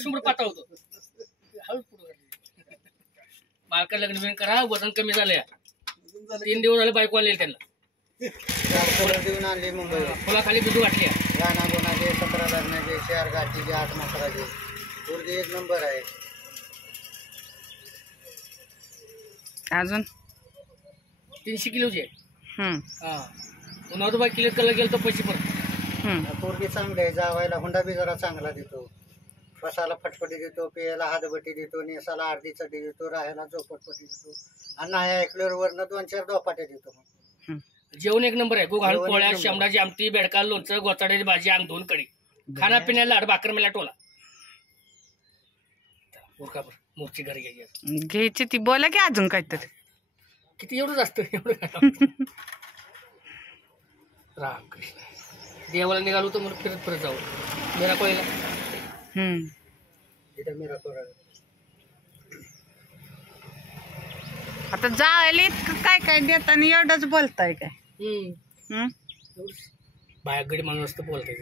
शंभर पाता होतो हळूच पुढे बालका लग्न बिन करा वजन कमी झालं 3 दिवस झाले बायको आणले त्यांना देऊन आणली मुंबई फुलाखाली बिजू वाटली गाणा गोनाचे 17 लग्नाचे 4 गाठीचे 8 मकराचे पोरगी 1 नंबर आहे अजून 300 किलोचे हा उन्हाळ्यात बाय किलो कलर गेलं तर पैसे परत पोरगी चांगली आहे जावायला हुंडा बी जरा चांगला देतो बसायला फटफटी देतो पियाला हातबटी देतो नेसाला अर्धी चटी देतो राहायला झोपटपटी देतो आणि नाही ऐकल्यावर वरनं 2-4 दोपाट्या देतो मग जेवण 1 नंबर आहे गुघाण पोळ्या शेंबडाची आमटी बेडका लोणचं गोचाड्याची भाजी अंग 2 कडी खाना पिण्याला लाड भाकर मेला टोला मूर्ती घरी घ्यायची ती बोला की अजून काहीतरी किती एवढंच असतं एवढं राम कृष्ण देवाला निघालो तर म्हणून फिरत फिरत जाऊ मेरा कोयला मेरा कोयला आता जायला इतकं काय काय देताना एवढंच बोलताय काय बाया गडी माणूस असतं बोलताय